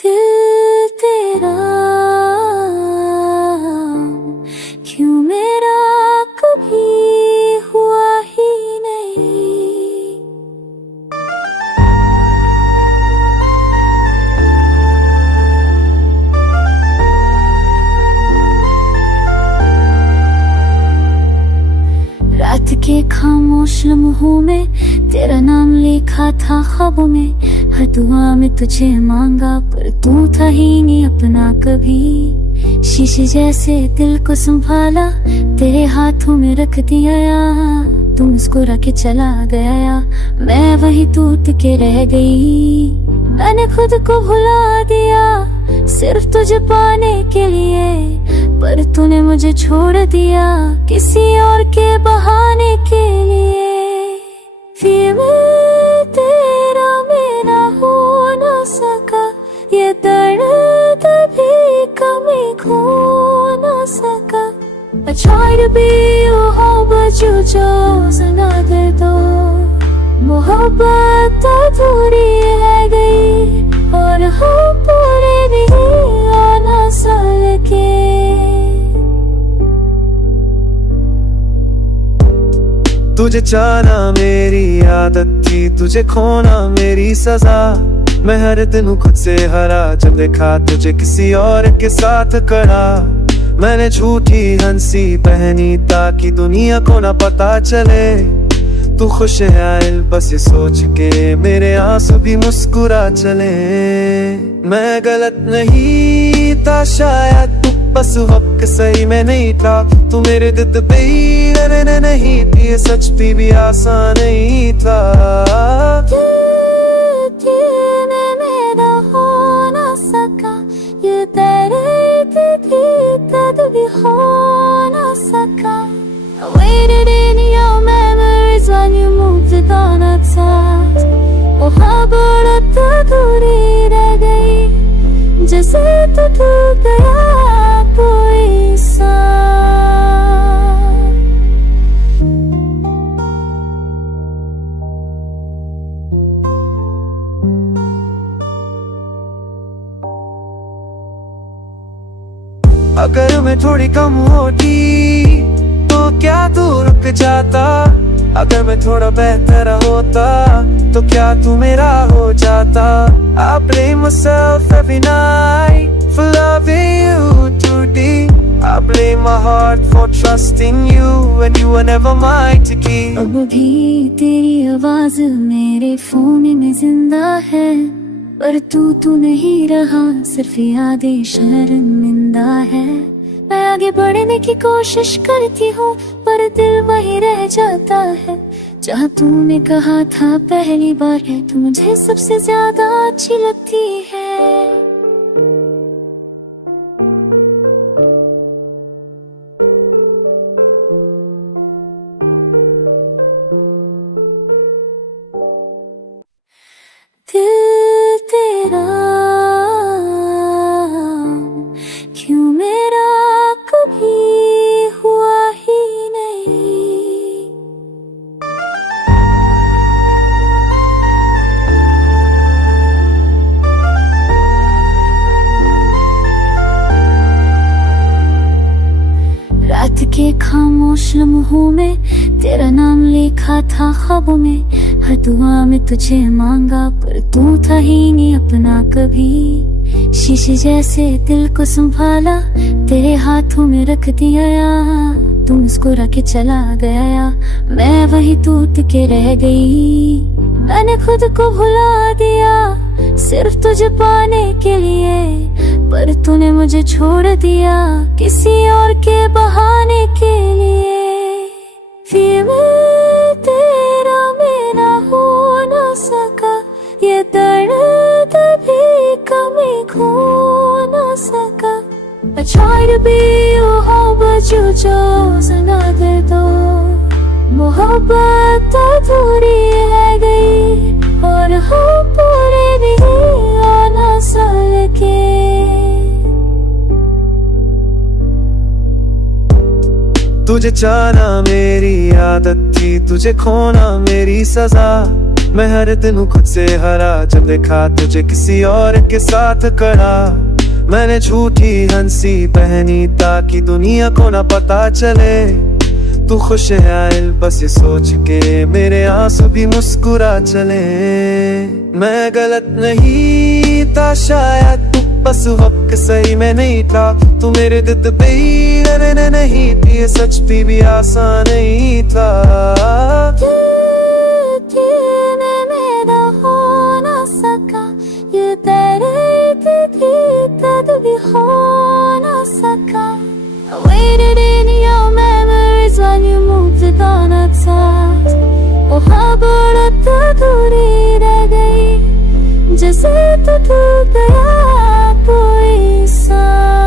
दिल तेरा क्यों मेरा कभी हुआ ही नहीं। रात के खामोश लम्हों में तेरा नाम लिखा था ख्वाबों में, हर दुआ में तुझे मांगा पर तू था ही नहीं अपना कभी। शीशे जैसे दिल को संभाला तेरे हाथों में रख दिया, तू मुस्कुरा के चला गया, मैं वही टूट के रह गई। मैंने खुद को भुला दिया सिर्फ तुझे पाने के लिए, पर तूने मुझे छोड़ दिया किसी और के बहाने के लिए। फिर मैं तेरा मेरा हो न सका, ये दर्द भी कमी खो न सका। I try to be your home but you chose another door। मोहब्बत अधूरी रह गई और हम पूरे नहीं आ ना सके। तुझे चाहना मेरी आदत थी, तुझे खोना मेरी सजा। मैं हर दिन खुद से हरा जब देखा तुझे किसी और के साथ खड़ा। मैंने झूठी हंसी पहनी ताकि दुनिया को ना पता चले तू खुश है, बस ये सोच के मेरे आंसू भी मुस्कुरा चले। मैं गलत नहीं था शायद, बस वक्त सही में नहीं था। तू मेरे दिल पे ही रहने नहीं थी, ये सच भी आसान नहीं था। दिल मेरा हो ना सका, ये दर्द भी दर्द भी हो ना सका। I waited in your memories when you moved on outside। मोहब्बत अधूरी रह गई जैसे तू टूट गया कोई सांस। अगर मैं थोड़ी कम होती तो क्या तू रुक जाता, अगर मैं थोड़ा बेहतर होता तो क्या तू मेरा हो जाता। I blame myself every night for loving you too deep। I blame my heart for trusting you when you were never mine to keep। अब भी तेरी आवाज मेरे फोन में जिंदा है, पर तू नहीं रहा, सिर्फ यादें शर्मिंदा है। मैं आगे बढ़ने की कोशिश करती हूँ पर दिल वही रह जाता है जहाँ तूने कहा था पहली बार है तू मुझे सबसे ज्यादा अच्छी लगती है। दिल तेरा क्यों मेरा कभी हुआ ही नहीं। रात के खामोश लम्हों में तेरा नाम लिखा था ख्वाबों में, हर दुआ में तुझे मांगा पर तू था ही नहीं अपना कभी। शीशे जैसे दिल को संभाला तेरे हाथों में रख दिया, तू मुस्कुरा के चला गया, मैं वही टूट के रह गई। मैंने खुद को भुला दिया सिर्फ तुझे पाने के लिए, पर तूने मुझे छोड़ दिया किसी और के बहाने के लिए। फिर मैं तेरा मेरा हो न सका, ये दर्द भी कमी खो न सका। I try to be your home but you chose another door। मोहब्बत अधूरी रह गई और हम पूरे नहीं आ ना सके। तुझे चाहना मेरी आदत थी, तुझे खोना मेरी सजा। मैं हर दिन खुद से हरा जब देखा तुझे किसी और के साथ खड़ा। मैंने झूठी हंसी पहनी ताकि दुनिया को ना पता चले तू खुश है, बस ये सोच के मेरे आंसू भी मुस्कुरा चले। मैं गलत नहीं था शायद, तू बस वक्त सही में नहीं था। तू मेरे दिल पे ही रहने नहीं थी, ये सच भी आसान नहीं था। मेरा हो ना सका ये तेरे भी हो ना सका। I waited in your memories when you moved on outside. मोहब्बत अधूरी रह गई जैसे तू टूट गया कोई सांस।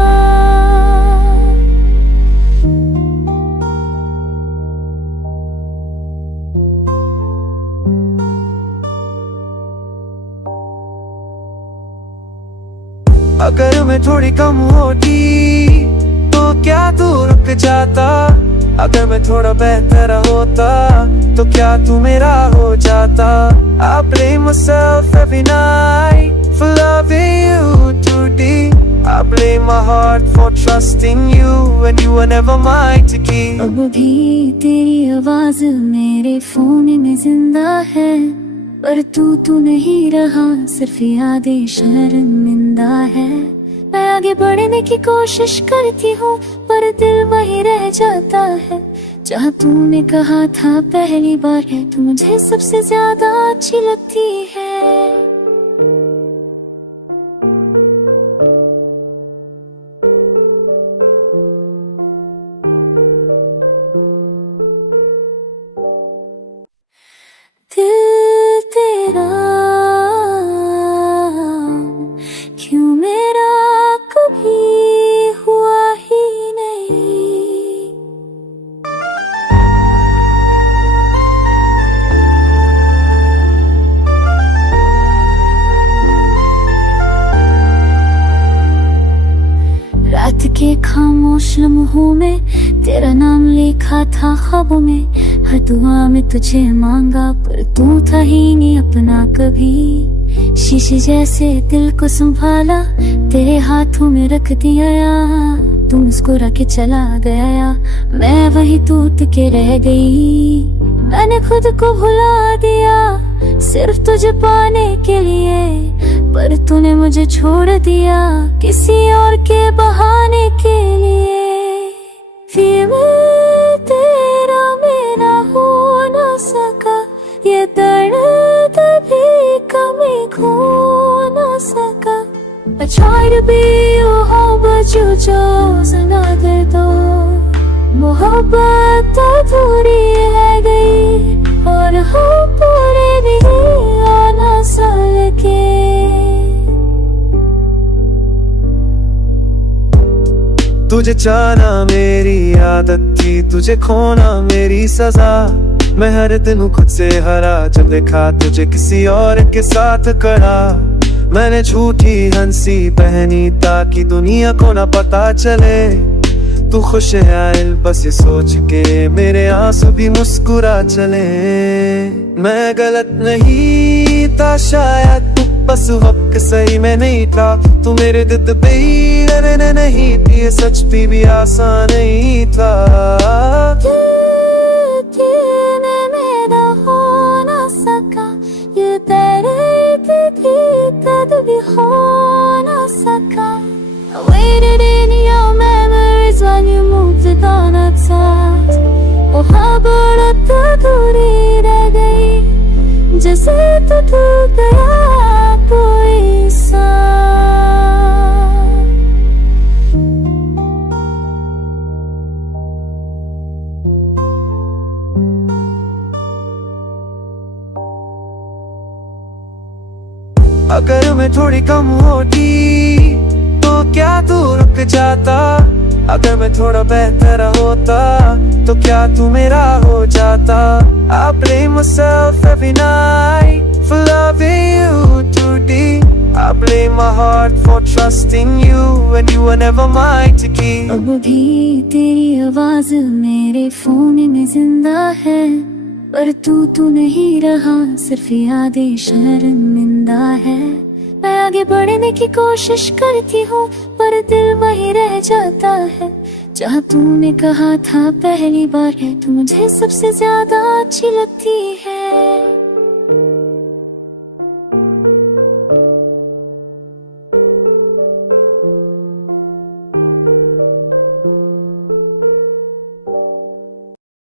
अगर मैं थोड़ी कम होती तो क्या तू रुक जाता। अगर मैं थोड़ा बेहतर होता तो क्या तू मेरा हो जाता। I blame myself every night for loving you too deep. I blame my heart for trusting you when you were never mine to keep. अब भी तेरी आवाज मेरे फोन में जिंदा है, पर तू नहीं रहा, सिर्फ यादें शर्मिंदा है। मैं आगे बढ़ने की कोशिश करती हूँ पर दिल वही रह जाता है जहाँ तूने कहा था पहली बार तू मुझे सबसे ज्यादा अच्छी लगती है। दिल तेरा क्यों मेरा कभी हुआ ही नहीं। रात के खामोश लम्हों में तेरा नाम लिखा था ख्वाबों में, हर दुआ में तुझे मांगा पर तू था ही नहीं अपना कभी। शीशे जैसे दिल को संभाला तेरे हाथों में रख दिया, तू मुस्कुरा के चला गया, मैं वही टूट के रह गई। मैंने खुद को भुला दिया सिर्फ तुझे पाने के लिए, पर तूने मुझे छोड़ दिया किसी और के बहाने के लिए। फिर मैं तेरा मेरा हो ना सका, ये दर्द भी कमी खो ना सका। I try to be your home but you chose another door. मोहब्बत अधूरी रह गई और हम पूरे भी हो ना सके। तुझे चाहना मेरी आदत थी, तुझे खोना मेरी सजा। मैं हर दिन खुद से हरा जब देखा तुझे किसी और के साथ खड़ा। मैंने झूठी हंसी पहनी ताकि दुनिया को ना पता चले तू खुश है, बस ये सोच के मेरे आंसू भी मुस्कुरा चले। मैं गलत नहीं था शायद, तू बस वक्त सही में नहीं था। तू मेरे दिल पे ही रहने नहीं थी, ये सच भी आसान नहीं था। मेरा हो ना सका, ये तेरे भी हो ना सका। I waited in your memories when you moved on outside. मोहब्बत अधूरी रह गई जैसे तू टूट गया कोई सांस। अगर मैं थोड़ी कम होती तो क्या तू रुक जाता। अगर मैं थोड़ा बेहतर होता तो क्या तू मेरा हो जाता। I blame myself every night for loving you too deep. I blame my heart for trusting you when you were never mine to keep. अब भी तेरी आवाज मेरे फोन में जिंदा है, पर तू नहीं रहा, सिर्फ यादें शर्मिंदा है। मैं आगे बढ़ने की कोशिश करती हूँ पर दिल वही रह जाता है। जहाँ तूने कहा था पहली बार, तू मुझे सबसे ज्यादा अच्छी लगती है।